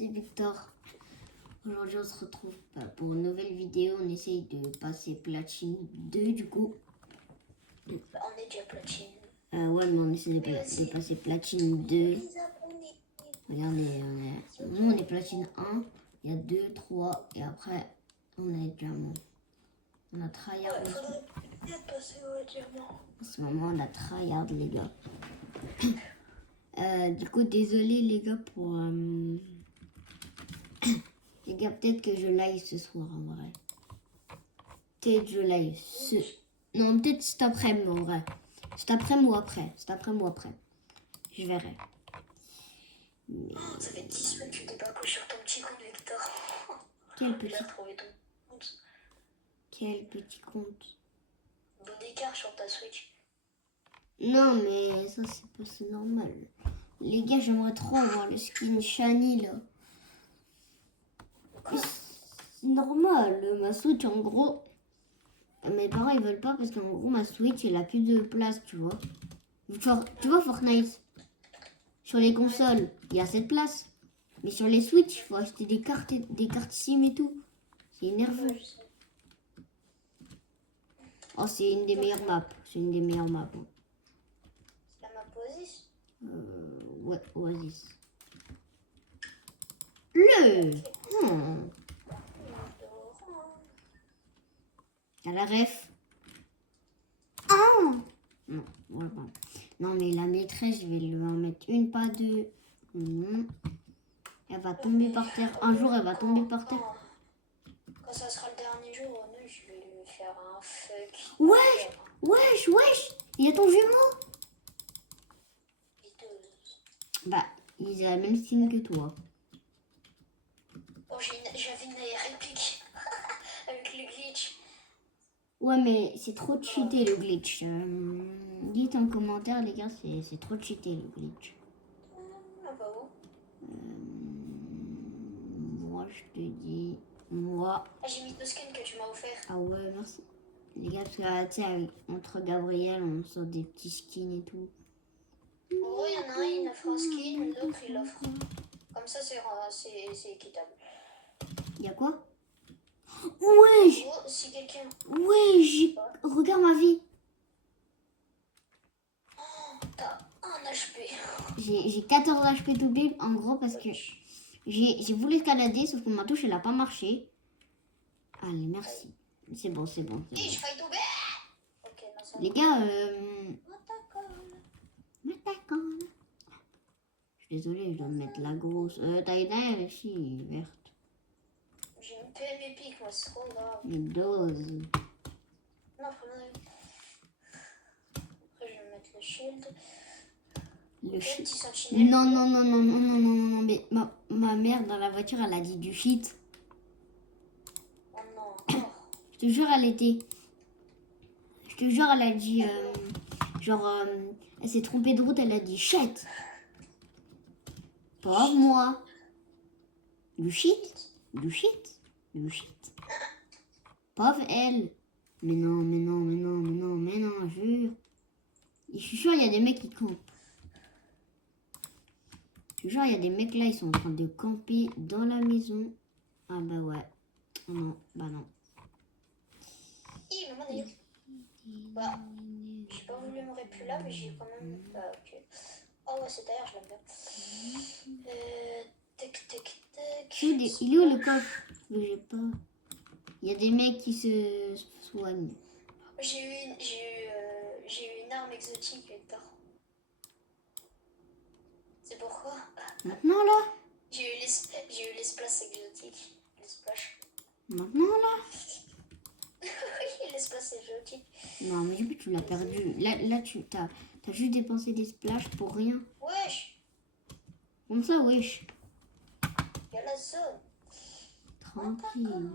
c'est Victor. Aujourd'hui, on se retrouve pour une nouvelle vidéo. On essaye de passer platine 2 du coup. On est déjà platine. Ouais, mais on essaie de passer platine 2. Regardez, nous on est platine 1. Il y a 2, 3 et après on est diamant. On a tryhard. Ouais, faudrait peut-être passer au diamant. En ce moment, on a tryhard les gars. Du coup, désolé les gars pour... Les gars, peut-être que je live ce soir en vrai. Peut-être je live ce... Non, peut-être cet après-midi en vrai. Cet après-midi ou après. Cet après-midi ou après. Je verrai. Mais... Oh, ça fait 10 semaines que tu t'es pas couché sur ton petit compte, Victor. Quel Tu petit... as retrouvé ton compte. Quel petit compte. Bon écart sur ta Switch. Non, mais ça, c'est normal. Les gars, j'aimerais trop avoir le skin Shani, là. Quoi? C'est normal. Ma Switch, en gros... Mes parents, ils veulent pas parce qu'en gros, ma Switch, elle a plus de place, tu vois. Genre, tu vois Fortnite, sur les consoles, il y a cette place. Mais sur les Switch, il faut acheter des cartes SIM et tout. C'est énervant. Ouais, je sais. Oh, c'est une des meilleures maps. C'est une des meilleures maps. Hein. C'est la map Oasis. Ouais, Oasis. Le T'as la ref. Ah non, voilà. Non, mais la maîtresse, je vais lui en mettre une, pas deux. Elle va tomber par terre. Un jour, elle va tomber par terre. Quand ça sera le dernier jour, nous, je vais lui faire un fuck. Wesh, wesh, wesh. Il y a ton jumeau. Bah, ils ont la même style que toi. Oh, j'avais une AR épique avec le glitch. Ouais, mais c'est trop cheaté le glitch. Dites en commentaire, les gars, c'est trop cheaté le glitch. Ah bah où? Moi, je te dis, moi. Ah, j'ai mis 2 skins que tu m'as offert. Ah ouais, merci. Les gars, parce que tu sais, entre Gabriel, on sort des petits skins et tout. En gros, il y en a un, il offre un skin, l'autre, il offre. Comme ça, c'est équitable. Il y a quoi? Ouais, En gros, si quelqu'un. ouais, regarde ma vie. Oh, t'as 1 HP. J'ai 14 HP tout pile, en gros, parce que j'ai voulu escalader, sauf que ma touche, elle a pas marché. Allez, merci. C'est bon, c'est bon. Hey, je failli tomber. Ok, non, ça va. Les gars, M'attaquons. je suis désolée, je dois mettre la grosse. T'as une air ici, verte. J'ai une PM épique, moi, c'est trop grave. Une dose. Non, faudrait. Après, je vais mettre le shield. Le Ok, shit. petit sentinelle. Non, non, non, non, non, non, non, non, mais ma mère dans la voiture, elle a dit du shit. Oh non, encore. Je te jure, elle était. Je te jure, elle a dit. Elle s'est trompée de route, elle a dit shit. Pauvre moi. Du shit. Du shit. Du shit. Pauvre elle. Mais non, mais non, mais non, mais non, mais non, jure. Et je suis sûre, il y a des mecs qui campent. Je suis sûre, il y a des mecs là, ils sont en train de camper dans la maison. Ah bah ouais. Oh non, bah non. Hi, maman est où? Bah, j'ai pas voulu me répuler là, mais j'ai quand même. Bah, ok. Oh ouais, c'est d'ailleurs, je l'aime bien. Tac, tac, tac. Il est où le coffre? J'ai pas. Il y a des mecs qui se soignent. J'ai eu une arme exotique, Victor. C'est pourquoi? Maintenant là? J'ai eu l'espace exotique. L'espace. Maintenant là? Oui, l'espace exotique. Non, mais tu l'as perdu. Là tu t'as juste dépensé des splashes pour rien. Wesh, Comme ça, wesh. il y a la zone. Tranquille.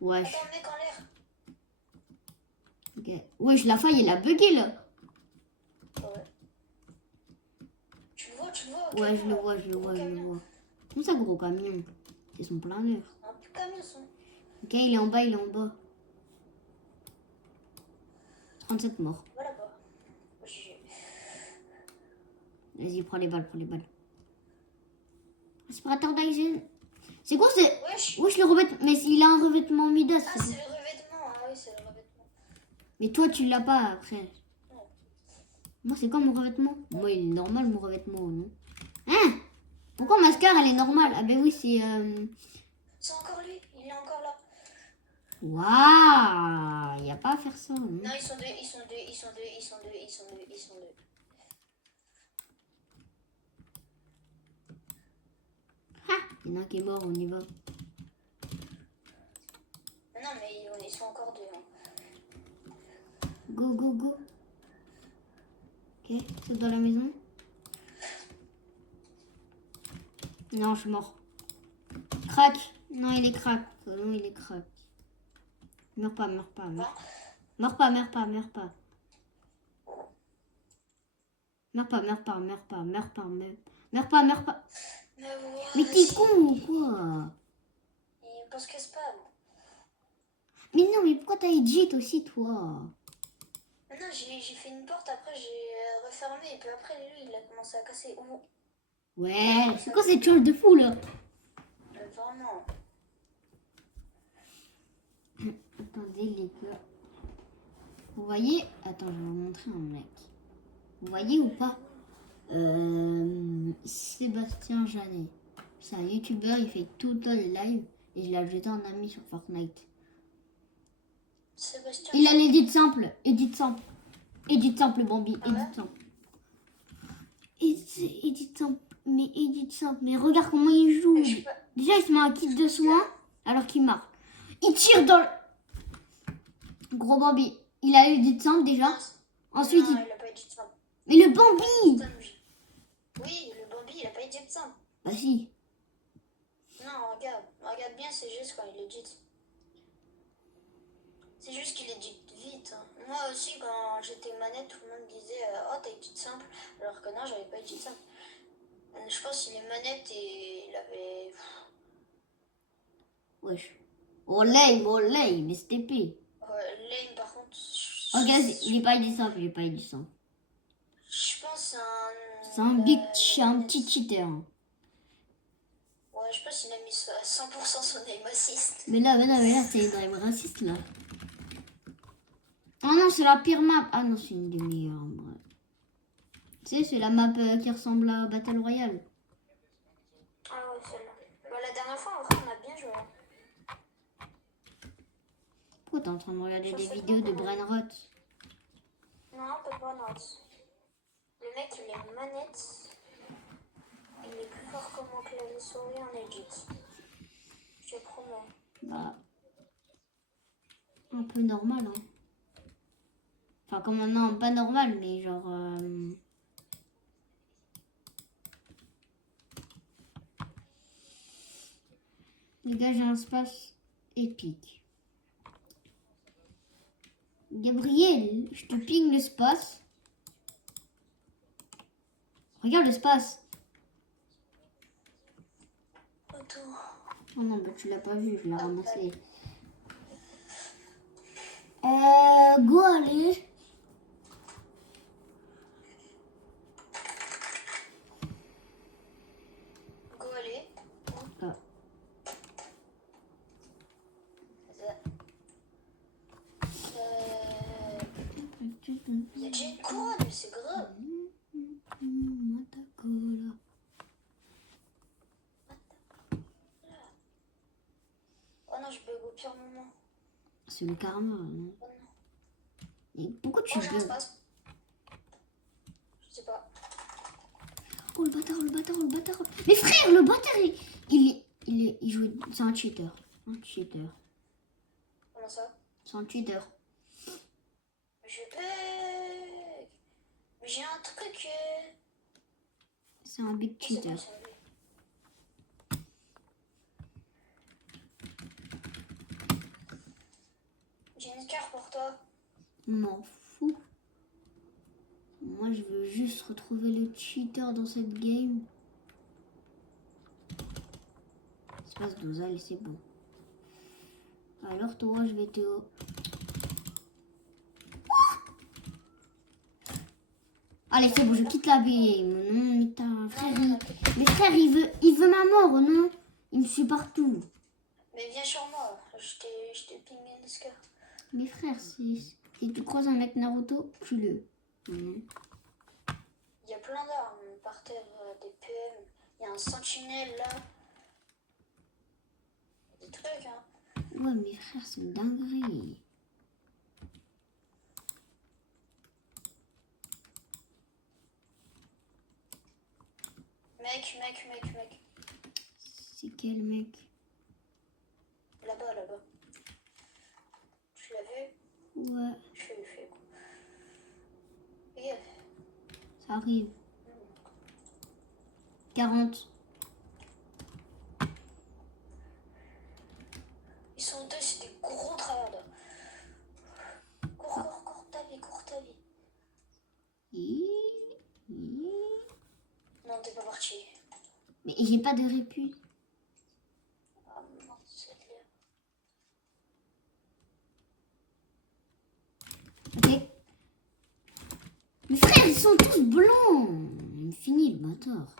Wesh. Attends, mec en l'air. Ok. Wesh, la faille, elle a bugué là. Ouais. Tu le vois, tu le vois. Ouais, je le vois, je le vois, je le vois. Comment ça, gros camion? C'est son planeur. Un petit camion, son. Ok, il est en bas, il est en bas. 37 morts. Voilà, bah. Vas-y, prends les balles, prends les balles. Aspirateur Dyson. C'est quoi, c'est... Wesh. Wesh, le revêtement. Mais il a un revêtement Midas. Ah, c'est le revêtement. Ah oui, c'est le revêtement. Mais toi, tu l'as pas après. Non. Moi, c'est quoi mon revêtement? Moi, il est normal, mon revêtement, non? Hein? Pourquoi Mascar, elle est normale? Ah ben oui, c'est... C'est encore lui. Il est encore là. Waouh! Y a pas à faire ça, non? Non, ils sont deux. Ils sont deux. Ils sont deux. Ils sont deux. Ils sont deux. Ils sont deux. Ah! Il y en a un qui est mort, on y va. Non, mais ils sont encore deux. Hein. Go, go, go. Ok, c'est dans la maison. Non, je suis mort. Crac. Non, il est crack. Non, il est crack. Meurs pas, meurs pas, meurs pas. Meurs pas, meurs pas, meurs pas. Meurs pas, meurs pas, meurs pas, meurs pas, meurs pas, meurs pas. Mais ouais, Mais t'es con ou quoi? il pense que spam. Mais non, mais pourquoi t'as edit aussi, toi? Non, j'ai fait une porte, après j'ai refermé, et puis après lui il a commencé à casser. Oh, Ouais, c'est quoi cette chose de fou, là? vraiment. Attendez, les gars. Vous voyez? Attends, je vais vous montrer un mec. Vous voyez ou pas? Sébastien Janet. C'est un youtubeur, il fait tout le temps les lives. Et je l'ai ajouté en ami sur Fortnite. Sébastien. Il a l'édit simple. Edit simple. Edit simple, Bambi. Ah ouais? Edit simple. Edit simple. Mais edit simple. Mais regarde comment il joue. Je sais pas. Déjà, il se met un kit de soins alors qu'il marque. Il tire dans le... Gros Bambi. Il a edit simple déjà. Ensuite, Non, il a pas dit simple. Mais le Bambi! Oui, le Bambi il a pas dit simple. Bah si. Non, regarde bien, c'est juste quand il edit. C'est juste qu'il edit vite. Hein. Moi aussi, quand j'étais manette, tout le monde disait oh, t'as edit simple. Alors que non, j'avais pas edit simple. Je pense qu'il est manette et il avait. Wesh. Oh lame, STP. Lane, par contre. Regarde, il est pas dit simple, il est pas dit simple. Je pense c'est un. C'est un petit cheater. Hein. Ouais, je pense qu'il a mis à 100% son aim assist. Mais là, c'est une drive raciste là. Oh non, c'est la pire map. Ah non, c'est une des meilleures en vrai. Tu sais, c'est la map qui ressemble à Battle Royale. Ah ouais, celle-là. Bah, la dernière fois, en vrai, on a bien joué. Pourquoi t'es en train de regarder Je des sais vidéos pas de comment. Brain Rot? Non, pas de notes. Le mec, il est manette. Il est plus fort que mon clavier souris en edit. Je te promets. Bah. Un peu normal, hein. Enfin, comment non, pas normal, mais genre. Les gars, j'ai un space épique. Gabriel, je te ping le space. Regarde le space. Attends. Oh non, bah tu l'as pas vu, je l'ai ramassé. Go, allez. Go, allez. Ah. Il y a déjà une couronne, mais c'est grave. Oh non, je bug au pire moment. C'est le karma, non? Oh non. Et pourquoi tu Oh, j'ai un bugs? space. Je sais pas. Oh le bâtard, le bâtard, le bâtard. Mais frère, le bâtard, il joue. C'est un cheater. Un cheater. Comment ça? C'est un cheater. Je bug. Mais j'ai un truc. C'est un big C'est cheater. bon, c'est bon. J'ai une carte pour toi. M'en fous. Moi, je veux juste retrouver le cheater dans cette game. Espace 12, allez, c'est bon. Alors, toi, je vais te... Allez, c'est bon, je quitte la game. Non, mais frère, mais frère, frère, il veut ma mort, non? Il me suit partout. Mais viens sur moi, je t'ai pingé une scar. Mais frère, si tu croises un mec Naruto, tue-le. Il y a plein d'armes par terre, des PM. Il y a un sentinelle là. Des trucs, hein. Ouais, mais frère, c'est une dinguerie. Mec. C'est quel mec? Là-bas. Tu l'as vu? Ouais, Je fais quoi? Regarde. ça arrive. 40. Ils sont deux, c'est des gros tryhards. Cours ta vie. Non, t'es pas parti. Mais j'ai pas de réput. Ah non, c'est de l'air. Ok. Mais frère, ils sont tous blancs. Il me finit le bâtard.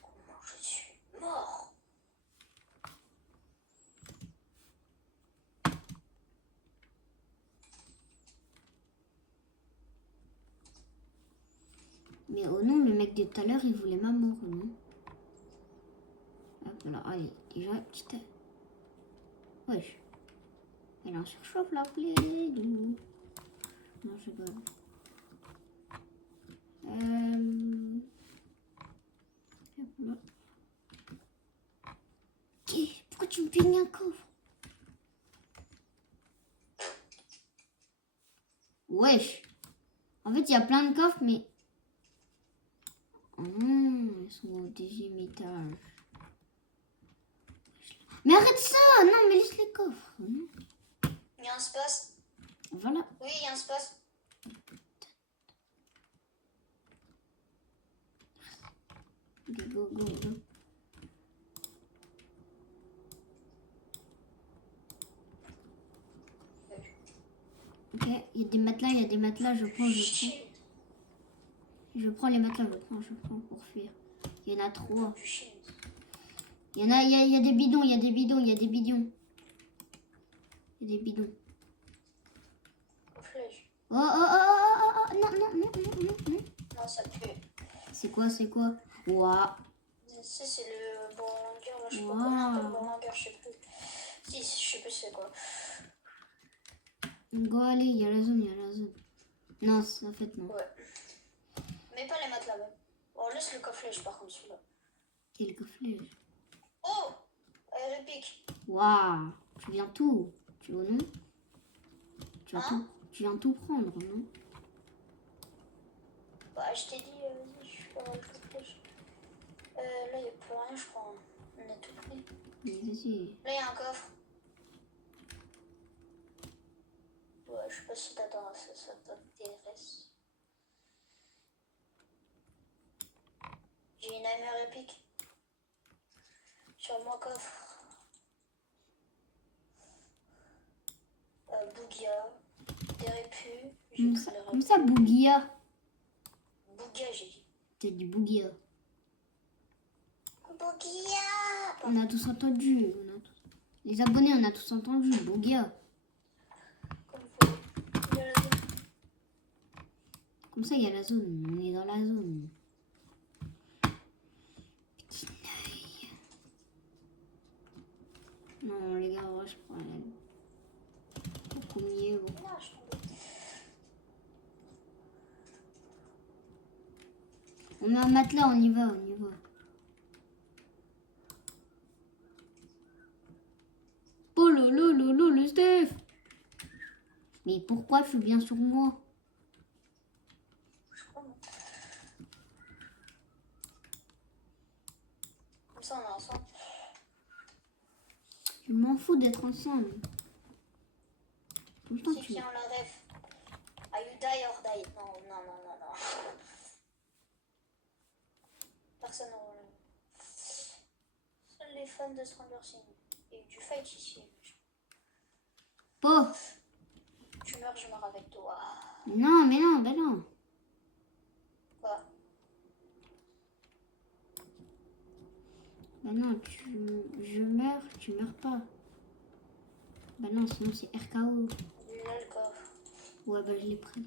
Comment je suis mort? Mais oh non, le mec de tout à l'heure, il voulait ma mort, non? Hop, alors, allez, déjà, petite... Wesh. Elle en surchauffe la plaie, d'où? Non, je sais pas. Hop là. Pourquoi tu me pignes un coffre? Wesh. En fait, il y a plein de coffres, mais... ils sont au deuxième étage. Mais arrête ça! Non, mais laisse les coffres. Il y a un space. Voilà. Oui, il y a un space. Ok, go. Ok, il y a des matelas, je prends. Je prends les matelas, je prends pour fuir. Il y en a 3. Il y a des bidons, il y a des bidons. Oh, non. Non, ça pue. C'est quoi? Ouah. Ça, c'est le Borlanger, là, je sais pas Wow. comment on appelle Borlanger, je sais plus. Si, je sais plus c'est quoi. Go, allez, il y a la zone. Non, en fait, non. Ouais. Mais pas les matelas, même. Bon, laisse le coffret, par contre, celui-là. Quel coffret? Oh! Réplique. Waouh. Tu viens tout. Tu veux, non? Hein? Tu viens tout prendre, non? Bah, je t'ai dit, vas-y, je suis pas dans le coffret. Là, il n'y a plus rien, je crois. On est tout pris. Mais vas-y. Là, il y a un coffre. Ouais, je sais pas si t'attends, ça t'intéresse. J'ai une AMR épique. Sur mon coffre. Bougia. Des répus. Comme ça, Bougia. Bougia, j'ai dit. T'as dit Bougia. Bougia! On a tous entendu. Les abonnés, on a tous entendu. Bougia. Comme vous voulez. Comme ça, il y a la zone. On est dans la zone. Petit œil. Non, les gars, je prends beaucoup mieux. Non, je tombe. On met un matelas, on y va. Oh lolo, le Steph. Mais pourquoi je suis bien sur moi? Je crois, non. Comme ça, on est ensemble. Je m'en fous d'être ensemble. Tout le temps, C'est tu... qui en la ref? Are you die or die? Non. Personne en Seuls les fans de Stranger Things. Et du fight ici. Oh, Tu meurs je meurs avec toi. Non, mais non, ben non. Quoi? Ben non, je meurs, tu meurs pas. Ben non, sinon c'est RKO. Là, le coffre. Ouais, ben je l'ai pris.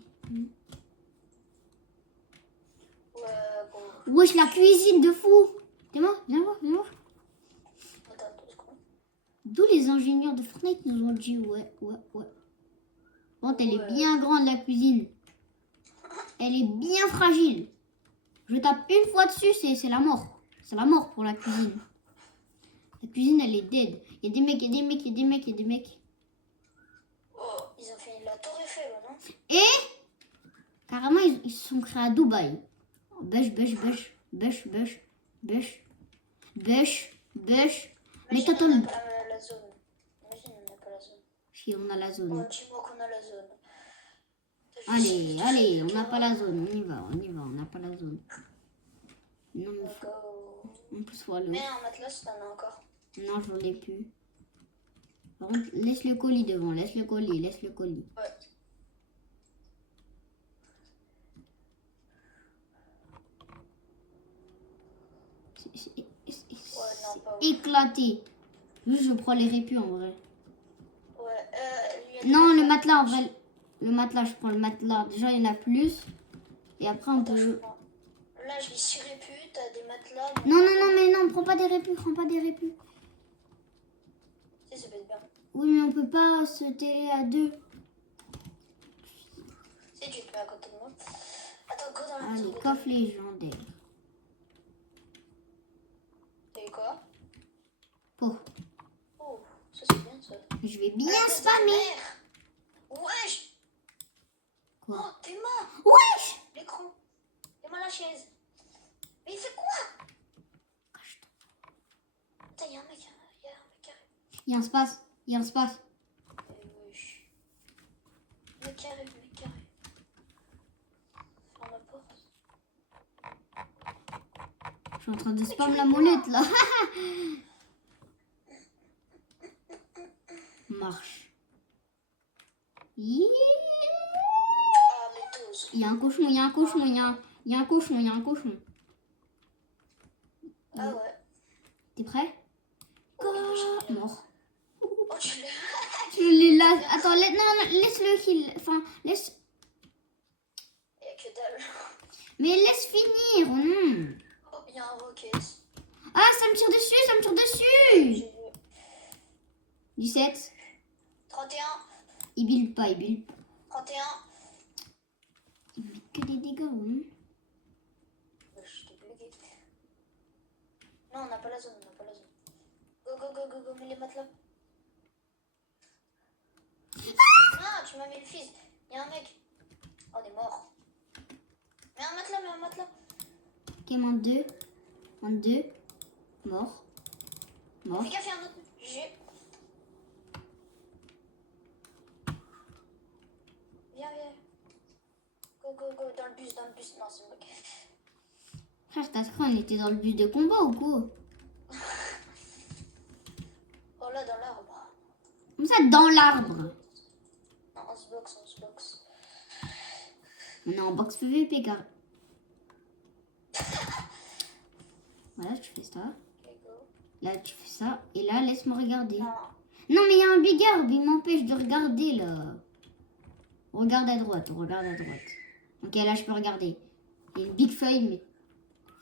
Ouais, go. Wesh, la cuisine de fou. T'es mort? Viens voir, viens voir. Attends, 2 secondes. D'où les ingénieurs de Fortnite nous ont dit ouais. Bon, elle est Ouais. bien grande la cuisine. Elle est bien fragile. Je tape une fois dessus, c'est la mort. C'est la mort pour la cuisine. La cuisine, elle est dead. Il y a des mecs, il y a des mecs, il y a des mecs, il y a des mecs. Oh, ils ont fini la tour Eiffel, non? Et carrément, ils se sont créés à Dubaï. Bêche. Mais Imagine, t'attends. on n'a pas la zone. Imagine, on n'a pas la zone. Si on a la Oh, zone. dis-moi qu'on a la zone. Allez, on n'a pas la zone. On y va, on n'a pas la zone. Non, mais faut... Go. En plus, faut aller. Mais un matelas, t'en as encore. Non, j'en ai plus. Par contre, laisse le colis devant, laisse le colis. Ouais. Ouais, non, pas ouf. Éclaté. Juste, je prends les répus en vrai. Ouais, lui, Non, le matelas en vrai. Le matelas, je prends le matelas. Déjà, il y en a plus. Et après, on Attends, je peut. prends. Là, je l'ai ciré plus, t'as des matelas. donc- Non, mais non, prends pas des répus, Si, ça peut être bien. Oui, mais on peut pas se télé à deux. Si, tu te mets à côté de moi. Attends, go dans la maison. Allez, coffre légendaire. T'as eu quoi? Oh, Oh, ça c'est bien ça. je vais bien La spammer. mère. Wesh! Quoi? Oh, t'es mort! Wesh! L'écran! T'es mort la chaise! Mais il fait quoi? Putain, y'a un mec, y'a un mec carré. Il y a un space. Wesh. Mec carré. Ferme la porte. Je suis en train de spam la molette là. Marche. Yeah. Ah, mais tous. Il y a un cochon. Ah ouais. T'es prêt? Mort. Oh, tu l'as. Je l'ai là. Attends, non, laisse le heal. Enfin, laisse. Y'a que dalle. Mais laisse finir, non. Oh, y'a un rocket. Ah, ça me tire dessus. J'ai vu. 17. 31. Il build pas. 31. Il met que des dégâts, non? Je t'ai bugué. Non, on n'a pas la zone. Go, mets les matelas. Ah, tu m'as mis le fils. Y'a un mec. Oh, on est mort. Mets un matelas. Ok, moins 2. Mort. Fais gaffe, y'a un autre. Viens. Go, dans le bus. Non, c'est moi. Frère, t'as cru on était dans le bus de combat ou quoi? Oh là, dans l'arbre. Comme ça, dans l'arbre. Non, on se boxe. On est en box PVP, car. Voilà, tu fais ça. Ok, go. Là, tu fais ça. Et là, laisse-moi regarder. Non. Non, mais il y a un big herb, il m'empêche de regarder, là. Regarde à droite. Ok, là, je peux regarder. Il y a une big feuille, mais...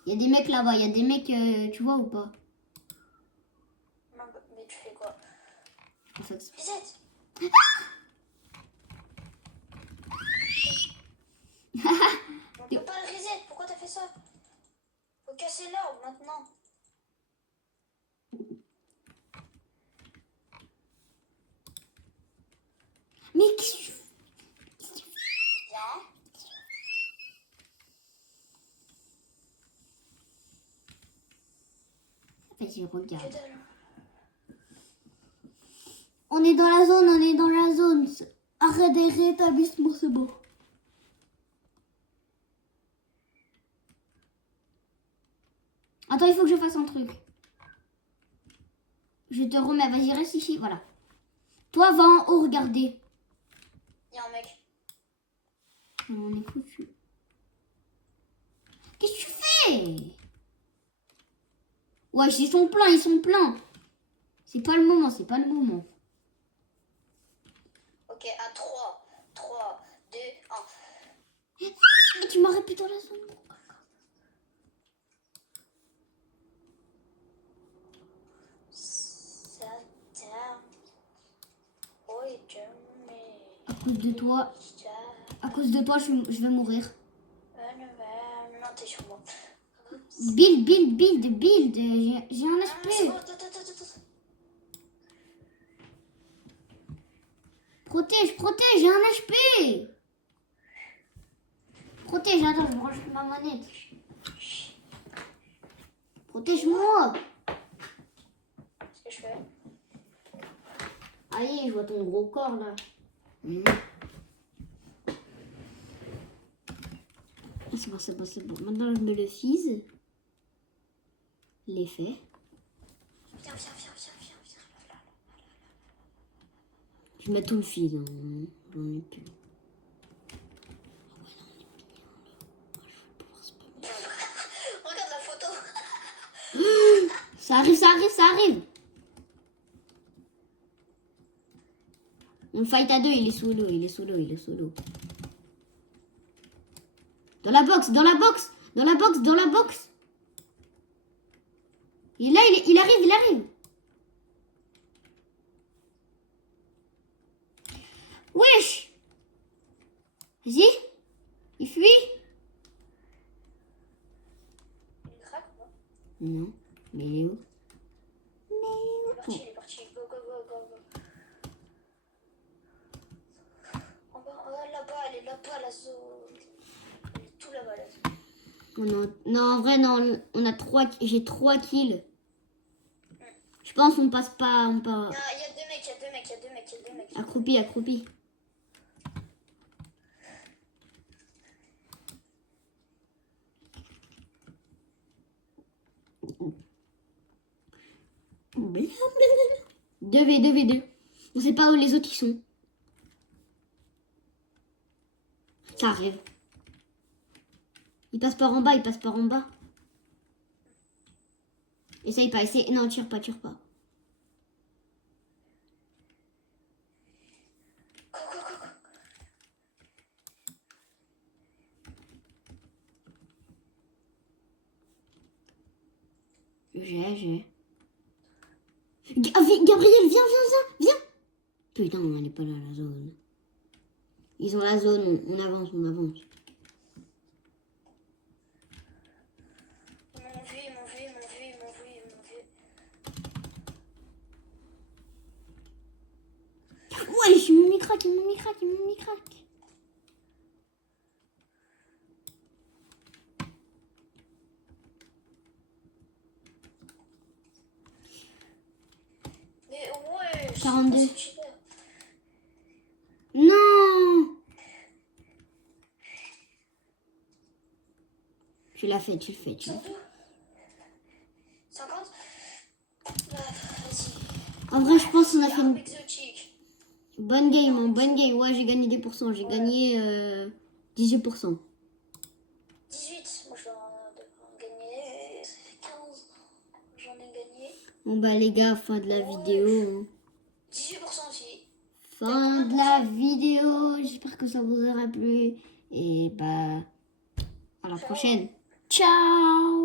Il y a des mecs là-bas, tu vois ou pas? Non, mais tu fais quoi? En fait, Reset. On peut pas le reset. Pourquoi t'as fait ça? Faut casser l'arbre maintenant. mais qu'est-ce que tu fais? Viens. Vas-y, regarde. Que dalle. On est dans la zone. Arrête des rétablissements, c'est bon. Attends, il faut que je fasse un truc. Je te remets, vas-y, reste ici, voilà. Toi, va en haut regarder. Y'a un mec. On est foutu. Qu'est-ce que tu fais? Ouais, ils sont pleins, ils sont pleins. C'est pas le moment, c'est pas le moment. Ok, à 3, 2, 1. Mais tu m'aurais pu dans la zone. À cause de toi. À cause de toi, je vais mourir. Non, t'es sur moi. Build. J'ai un HP. Protège, j'ai un HP. Protège, attends, je branche ma manette. Protège-moi. Qu'est-ce que je fais? Allez, je vois ton gros corps là. C'est bon. Maintenant, je me le fise. L'effet. Viens. Je mets tout le fil. J'en ai plus. Regarde la photo. Ça arrive. On fight à deux, il est sous l'eau. Dans la box. Et là, il arrive. Wesh. Vas-y. Il fuit. Il craque ou pas? Non. Mais il est où? Il est parti. Go. Là-bas, elle est là-bas, la zone. Elle est tout là-bas, la zone. Non, en vrai, non. J'ai 3 kills. Je pense qu'on passe pas. Il y a deux mecs. Accroupi. Deux v 2. On sait pas où les autres ils sont. Ça arrive. Il passe par en bas. Essaye pas. Non, tire pas. Go. J'ai. Gabriel, viens. Putain, elle est pas là, la zone. Ils ont la zone, on avance. Ils m'ont vu. Ouais, j'ai mon micrac. Mais ouais, 42. c'est super. Non. Tu l'as fait. 50. Vas-y. En vrai, je pense qu'on a fait une Exotique. bonne game. Ouais, j'ai gagné des pourcents. J'ai gagné 18%. 18. Moi, je dois en gagner. Ça fait 15. J'en ai gagné. Bon bah les gars, fin de la vidéo. 18% aussi. Fin de la vidéo. J'espère que ça vous aura plu. Et bah, à la prochaine. Ciao.